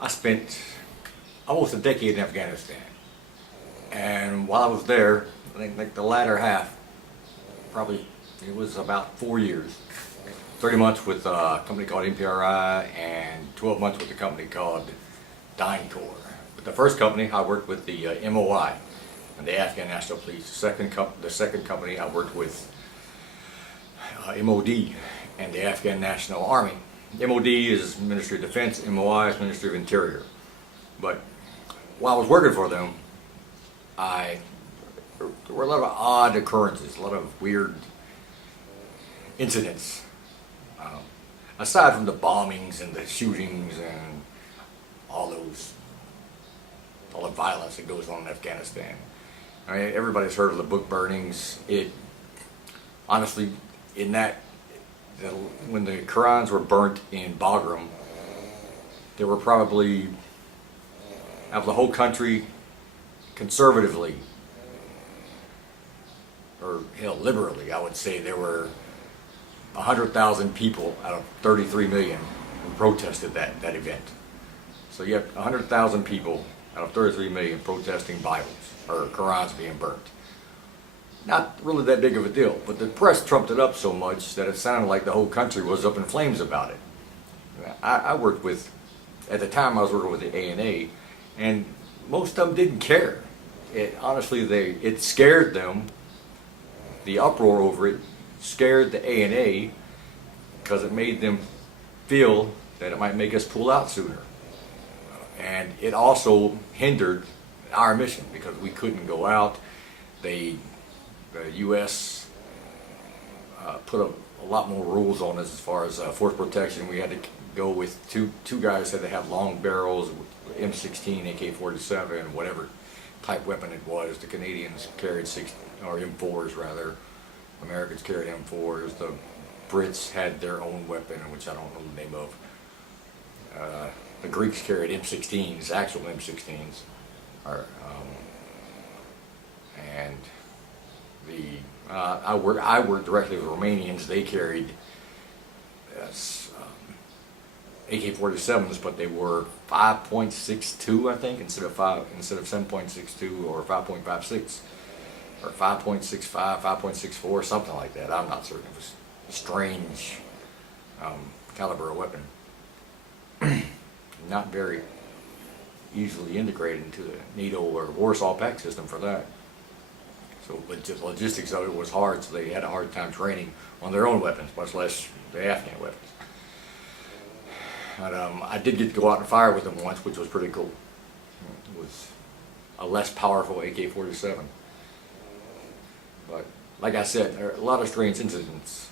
I spent almost a decade in Afghanistan. And while I was there, I think like the latter half, probably it was about 4 years. 30 months with a company called MPRI and 12 months with a company called DynCorp. With the first company, I worked with the MOI and the Afghan National Police. The second company, I worked with MOD and the Afghan National Army. MOD is Ministry of Defense, MOI is Ministry of Interior. But while I was working for them, there were a lot of odd occurrences, a lot of weird incidents. Aside from the bombings and the shootings and all the violence that goes on in Afghanistan. I mean, everybody's heard of the book burnings. Honestly, when the Qurans were burnt in Bagram, there were probably, out of the whole country, conservatively, or hell, liberally, I would say there were 100,000 people out of 33 million who protested that event. So you have 100,000 people out of 33 million protesting Bibles or Qurans being burnt. Not really that big of a deal, but the press trumped it up so much that it sounded like the whole country was up in flames about it. I worked with, at the time I was working with the ANA, and most of them didn't care. Honestly, it scared them. The uproar over it scared the ANA because it made them feel that it might make us pull out sooner. And it also hindered our mission because we couldn't go out. The U.S. Put a lot more rules on us as far as force protection. We had to go with two guys that had to have long barrels, M16, AK-47, whatever type weapon it was. The Canadians carried M4s rather. Americans carried M4s. The Brits had their own weapon, which I don't know the name of. The Greeks carried M16s, actual M16s. And I worked directly with Romanians. They carried AK-47s, but they were 5.62, I think, instead of 7.62 or 5.56 or 5.65, 5.64, something like that. I'm not certain. It was a strange caliber of weapon. Not very easily integrated into the NATO or Warsaw Pact system for that. So the logistics of it was hard, so they had a hard time training on their own weapons, much less the Afghan weapons. But I did get to go out and fire with them once, which was pretty cool. It was a less powerful AK-47. But like I said, there are a lot of strange incidents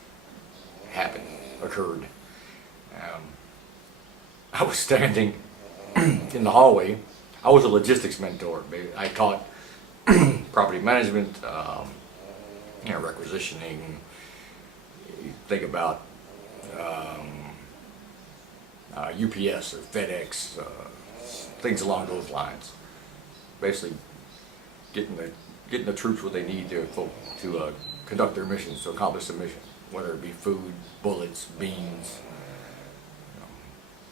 occurred. I was standing in the hallway. I was a logistics mentor. I taught property management, requisitioning. You think about UPS or FedEx, things along those lines. Basically, getting the troops what they need to conduct their missions, to accomplish the mission, whether it be food, bullets, beans,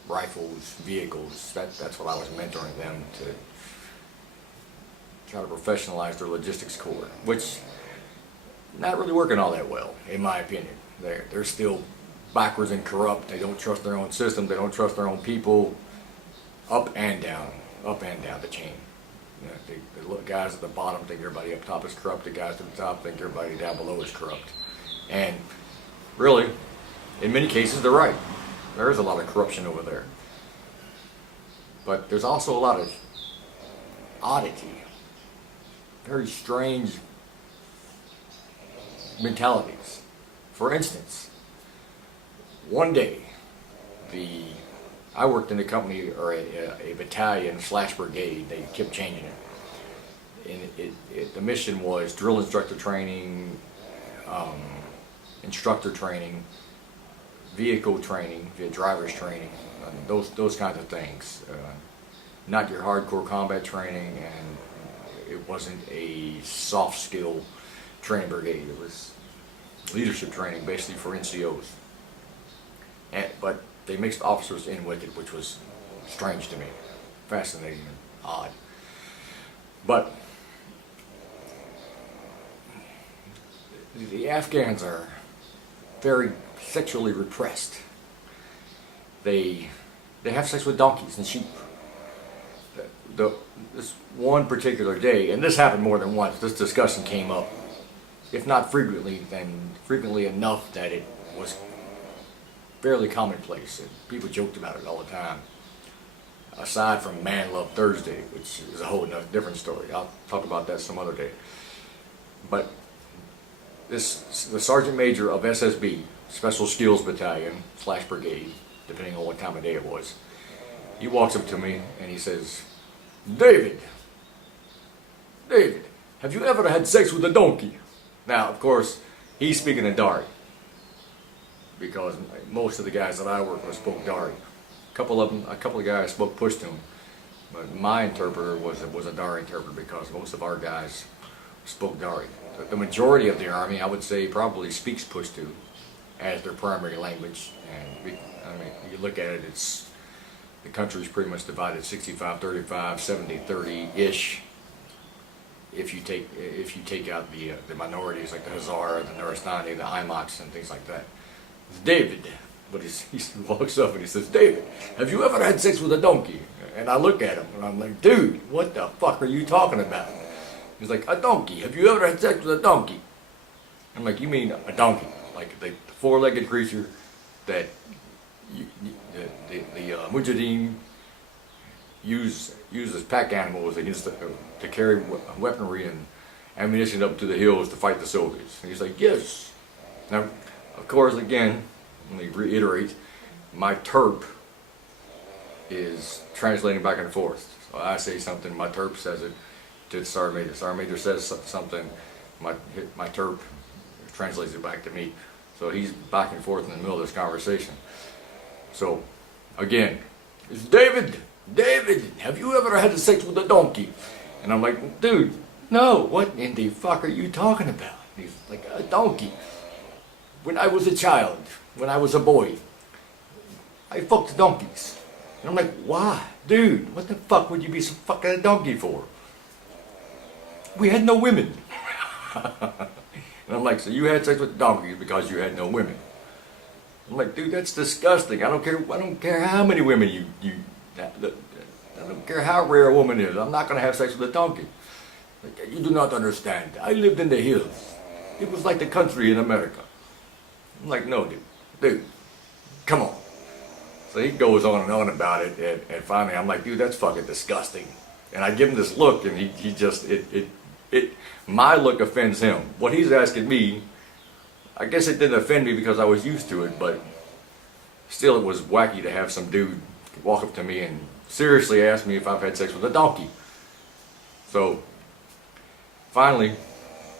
rifles, vehicles. That's what I was mentoring them to try to professionalize their logistics corps, which not really working all that well, in my opinion. They're still backwards and corrupt. They don't trust their own system. They don't trust their own people. Up and down the chain. The guys at the bottom think everybody up top is corrupt. The guys at the top think everybody down below is corrupt. And really, in many cases, they're right. There is a lot of corruption over there. But there's also a lot of oddity, very strange mentalities. For instance, one day, I worked in a company or a battalion / brigade. They kept changing it. And the mission was drill instructor training, instructor training, vehicle training, driver's training, those kinds of things. Not your hardcore combat training, and it wasn't a soft skill training brigade. It was leadership training, basically for NCOs. But they mixed officers in with it, which was strange to me, fascinating and odd. But the Afghans are very sexually repressed. They have sex with donkeys and sheep. This one particular day, and this happened more than once, this discussion came up, if not frequently, then frequently enough that it was fairly commonplace. And people joked about it all the time. Aside from Man Love Thursday, which is a whole different story. I'll talk about that some other day. But the Sergeant Major of SSB, Special Skills Battalion / Brigade, depending on what time of day it was, he walks up to me and he says, David, have you ever had sex with a donkey? Now, of course, he's speaking in Dari, because most of the guys that I worked with spoke Dari. A couple of guys spoke Pushtun, but my interpreter was a Dari interpreter because most of our guys spoke Dari. The majority of the Army, I would say, probably speaks Pushtun as their primary language. And you look at it, it's the country's pretty much divided 65-35, 70-30-ish. If you take out the minorities like the Hazara, the Nuristani, the Imaks, and things like that. It's David. But he walks up and he says, David, have you ever had sex with a donkey? And I look at him and I'm like, dude, what the fuck are you talking about? He's like, a donkey. Have you ever had sex with a donkey? I'm like, you mean a donkey? Like the four-legged creature that the Mujahideen use as pack animals to carry weaponry and ammunition up to the hills to fight the Soviets. And he's like, yes. Now, of course, again, let me reiterate, my terp is translating back and forth. So I say something, my terp says it to the Sergeant Major. Sergeant Major says something, my terp translates it back to me. So he's back and forth in the middle of this conversation. So, again, it's David, have you ever had sex with a donkey? And I'm like, dude, no, what in the fuck are you talking about? And he's like, a donkey. When I was a child, when I was a boy, I fucked donkeys. And I'm like, why? Dude, what the fuck would you be fucking a donkey for? We had no women. And I'm like, so you had sex with donkeys because you had no women? I'm like, dude, that's disgusting. I don't care how many women I don't care how rare a woman is. I'm not going to have sex with a donkey. Like, you do not understand. I lived in the hills. It was like the country in America. I'm like, no, dude, come on. So he goes on and on about it, and finally I'm like, dude, that's fucking disgusting. And I give him this look, and he just, my look offends him. What he's asking me, I guess it didn't offend me because I was used to it, but still it was wacky to have some dude walk up to me and seriously ask me if I've had sex with a donkey. So, finally,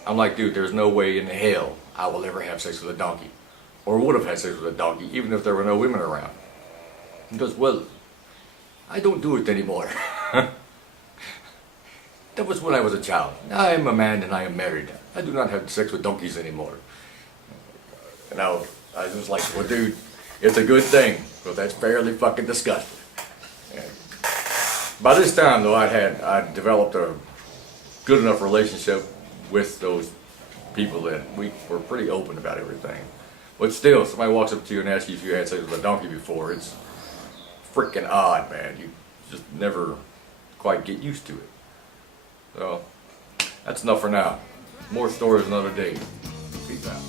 I'm like, dude, there's no way in hell I will ever have sex with a donkey. Or would have had sex with a donkey, even if there were no women around. He goes, well, I don't do it anymore. That was when I was a child. Now I am a man and I am married. I do not have sex with donkeys anymore. And I was just like, well, dude, it's a good thing, because that's fairly fucking disgusting. And by this time, though, I'd developed a good enough relationship with those people that we were pretty open about everything. But still, somebody walks up to you and asks you if you had sex with a donkey before, it's freaking odd, man. You just never quite get used to it. So, that's enough for now. More stories another day. Peace out.